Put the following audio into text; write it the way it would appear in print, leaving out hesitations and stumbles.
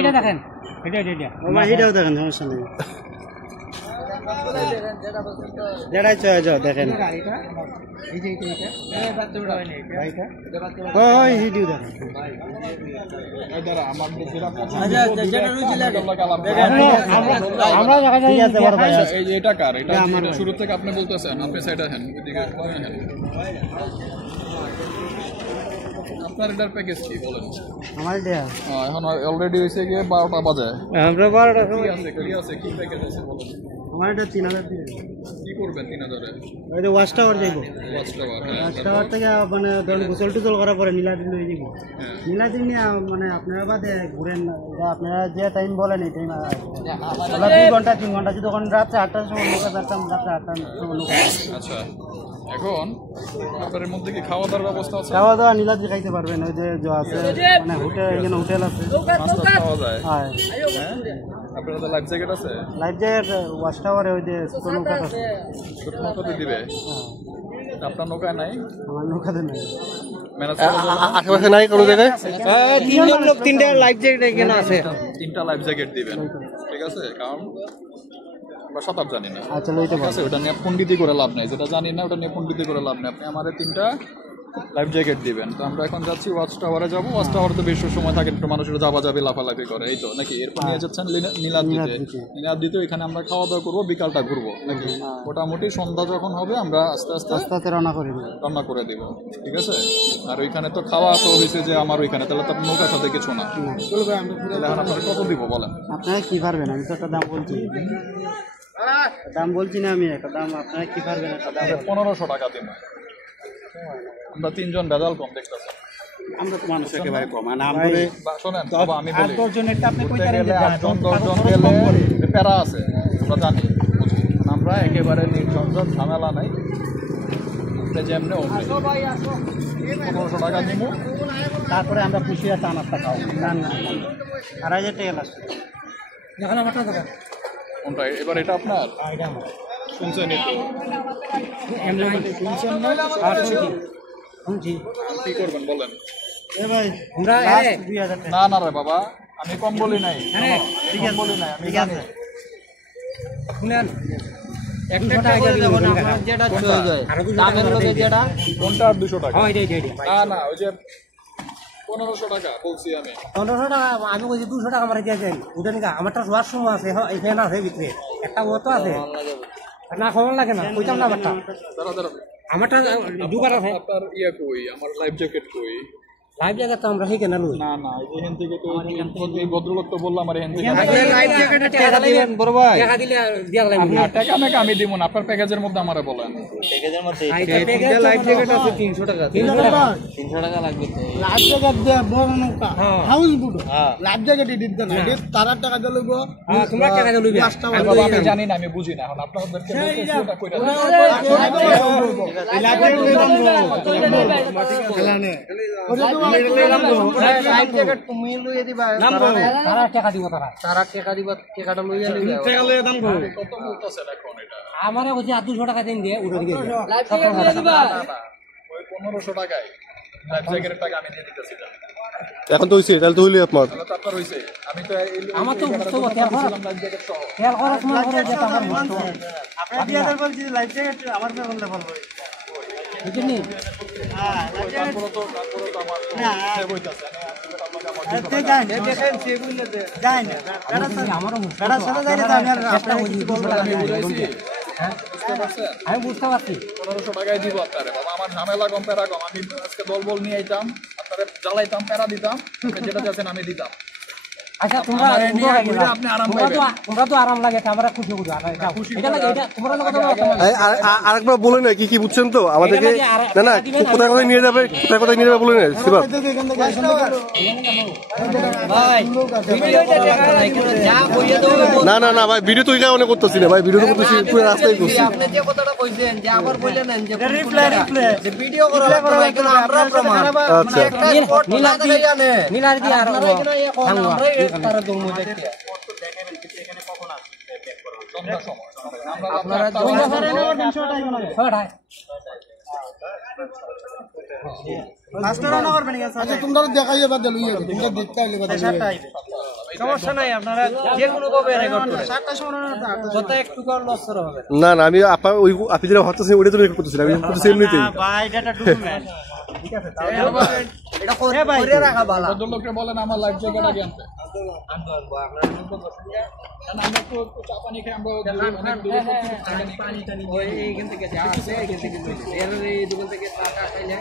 এটা দেখেন এটাও দেখেন সমস্যা নেই যেটাই চয়েস দেখেন শুরু থেকে আপনি বলতেছেন আপনি সাইড আছেন আপনার এটার প্যাকেজ কি বলেন আমার দেয়া এখন অলরেডি হয়েছে গিয়ে 12টা বাজে আমরা 12টা কি আছে কি প্যাকেজ আছে বলেন আমার এটা 3000 কি করবেন 3000 এ ওই যে ওয়াচ টাওয়ার যাইব ওয়াচ টাওয়ার থেকে মানে ধরুন গোসল টোসল করার পরে নীলাদ্রি লই যাইব নীলাদ্রি নিয়ে মানে আপনারা বাদে ঘুরেন না আপনারা যে টাইম বলেন এই টাইম 2 ঘন্টা 3 ঘন্টা যদি তখন রাত 8টার সময় লোক আসতাম রাত 8টার সময় লোক আচ্ছা এখন আপনাদের মধ্যে কি খাওয়া দাওয়ার ব্যবস্থা আছে খাওয়া দাওয়া নীলাদ্রি খাইতে পারবেন ওই যে আছে মানে হোটেল এখানে হোটেল আছে নাস্তা খাওয়া যায় হ্যাঁ আপনাদের লাইফ জ্যাকেট আছে লাইফ জ্যাকেট ওয়াচ টাওয়ারে ওই যে ছোট নৌকা আছে ছোট নৌকাতে দিবে আপনার নৌকা নাই আমার নৌকাতে নাই আশেপাশে নাই কোনো জায়গায় তিনজন লোক তিনটা লাইফ জ্যাকেট এখানে আছে তিনটা লাইফ জ্যাকেট দিবেন ঠিক আছে কারণ আমরা সাঁতার জানি না আচ্ছা লইতে ঠিক আছে ওটা নিয়ে পণ্ডিতি করে লাভ নাই যেটা জানি না ওটা নিয়ে পণ্ডিতি করে লাভ নেই আপনি আমাদের তিনটা লাইফ জ্যাকেট দিবেন তো আমরা এখন যাচ্ছি ওয়াচ টাওয়ারে যাবো ওয়াচ টাওয়ারে তো বেশি সময় থাকে একটু মানুষের যাবা যাবে লাফালাফি করে এই তো নাকি এরপর নিয়ে যাচ্ছেন নীলাদ্রিতে এখানে আমরা খাওয়া দাওয়া করবো বিকালটা ঘুরবো নাকি মোটামুটি সন্ধ্যা যখন হবে আমরা আস্তে আস্তে রান্না করে দিব ঠিক আছে আর ওইখানে তো খাওয়া তো হয়েছে যে আমার ওইখানে তাহলে তো নৌকার সাথে কিছু না এখন আপনারা কত দিব বলেন আপনারা কি পারবেন আমি তো একটা দাম বলছি না আমি একটা দাম আপনারা কি পারবেন একটা দাম 1500 টাকা দিন আমরা তিনজন ভেজাল কম দেখতেছি আমরা তো মানুষ একেবারে কম মানে আমাদের শুনেন বাবা আমি বলি 8 জন এটা আপনি কই তারিখ 10 গেলে প্যারা আছে আমরা জানি আমরা একেবারে নির্ঝঞ্ঝট ঝামেলা নাই আপনি যেমনি ওমনি 1500 টাকা দিব তারপরে আমরা পুষিয়া চা নাস্তা খাও না 2000 টাকা লাগবে দেখেন আমারটা দেখেন কোনটা এবার এটা আপনার এটা আমার শুনছেন তো এমনি শুনছেন না আর শুনছি কি করবেন বলেন এ ভাই আমরা 2000 টাকা না না রে বাবা আমি কম বলি নাই ঠিক আছে বলি নাই আমি ঠিক জানি আছে শুনেন 100 টাকা করে দেব না আমরা যেটা চলে যায় দামের লগে যেটা কোনটা 200 টাকা হ্যাঁ এইটা না না ওই যে 1500 টাকা বলছি আমি 1500 টাকা আমি কইছি 200 টাকা মারি দিয়েছেন ওটা নিকা আমারটা ওয়াশরুম আছে এখানে আছে ভিতরে একটা ও তো আছে না খবর লাগে না কইতাম না আমারটা আমারটা দুবার আছে আপনার ইয়া কই আমার লাইফ জ্যাকেট কই লাইফ জ্যাকেট তো আমরা ঠিক না লই না না এখান থেকে তো এই ভদ্রলোক তো বললাম আর এখান থেকে লাইফ জ্যাকেট টাকা দিবেন বড় ভাই টাকা দিলে দিয়া লাগবে না টাকা আমি দিব না আপনার প্যাকেজের মধ্যে আমারে বলেন প্যাকেজের মধ্যে লাইফ জ্যাকেট আছে 300 টাকা 300 টাকা লাগবে লাইফ জ্যাকেট দে বড় নৌকা হাউস বুট লাইফ জ্যাকেট দিত না এর তার টাকা দিলে লইব তোমরা টাকা দিলে লইবে বাবা আমি জানি না আমি বুঝি না এখন আপনাদেরকে বলতেছি ওটা কইরা লাইফ জ্যাকেট খেলানে লাইফ জ্যাকেট তুমি লইয়ে দিবা তারা টাকা দিব তারা টাকা দিব টাকাটা লইয়া লইয়া টাকা লইয়া দাম কত বলতেছেন এখন এটা আমারে কইছি 200 টাকা দেন দিয়ে উড়ে দিবে লাইফ জ্যাকেট দিবা ওই 1500 টাকায় লাইফ জ্যাকেটের টাকা আমি দিয়ে দিতেছি এখন তো হইছে তাহলে তো হইলো আপনার তাহলে তো আপনার হইছে আমি তো আমার তো বুঝতে পারছিলাম লাইফ জ্যাকেট সহ তেল খরচ না করে যেটা আমার বুঝতো আপনি দিয়ে দেন বলছি লাইফ জ্যাকেট আমার পে বললে বলবো বুঝিনি হ্যাঁ লাইফ জ্যাকেট তো আমার না হইতাছে আমি বুঝতে পারছি 1500 টাকায় দিব আপনারে বাবা আমার ঝামেলা কম প্যারা কম আমি আজকে দলবল নিয়ে আইতাম আপনারে জ্বালাইতাম প্যারা দিতাম যেটা যাচ্ছেন আমি দিতাম আচ্ছা তোমরা আপনি আরাম পাইবেন তোমরা তো আরাম লাগে আমরা খুশি হই এটা লাগে এটা তোমরা আরেকবার বলে না কি কি বুঝছেন তো আমাদেরকে না না কোথায় কোথায় নিয়ে যাবে বলে না সিবাব ভাই ভিডিওটা দেখা নাই কেন যা কইয়া দাও না না না ভাই ভিডিও তো এটা অনেক করতেছি না ভাই ভিডিও তো করতেছি পুরো রাস্তায় করছি আপনি যে কথাটা কইছেন যে আবার বললেন না যে রিপ্লাই যে ভিডিও করা লাগবে না কেন আমরা প্রমাণ আচ্ছা নীলার দি আর আমরা তারা দম দেখতে এখানে কখন আসবে চেক করব আপনারা 300 টাকা লাগে ছড়ায় মাস্টার না করবেন আচ্ছা তোমরা দেখাইয়ে বাদ লইয়া তোমরা দেখতে আইলে বাদ সমস্যা নাই, আপনারা যে কোনো ভাবে রেকর্ড করেন। 7টার সময় যত একটু কর লস করা হবে না না, আমি আপনার ওই আপনি যেটা ভাবতেছেন ওইটা তো রেকর্ড করতেছেন, আমি করতেছি এমনিতেই। ভাই এটা একটা ডকুমেন্ট। ঠিক আছে, তাহলে এটা করে রাখা ভালো। ভদ্রলোককে বলেন আমার লাইফ জ্যাকেট আগে আনতে। না, আমরা একটু চা পানি খাই, আমরা এইখান থেকে যা আছে এইখান থেকে এর এই দোকান থেকে চা খাইলে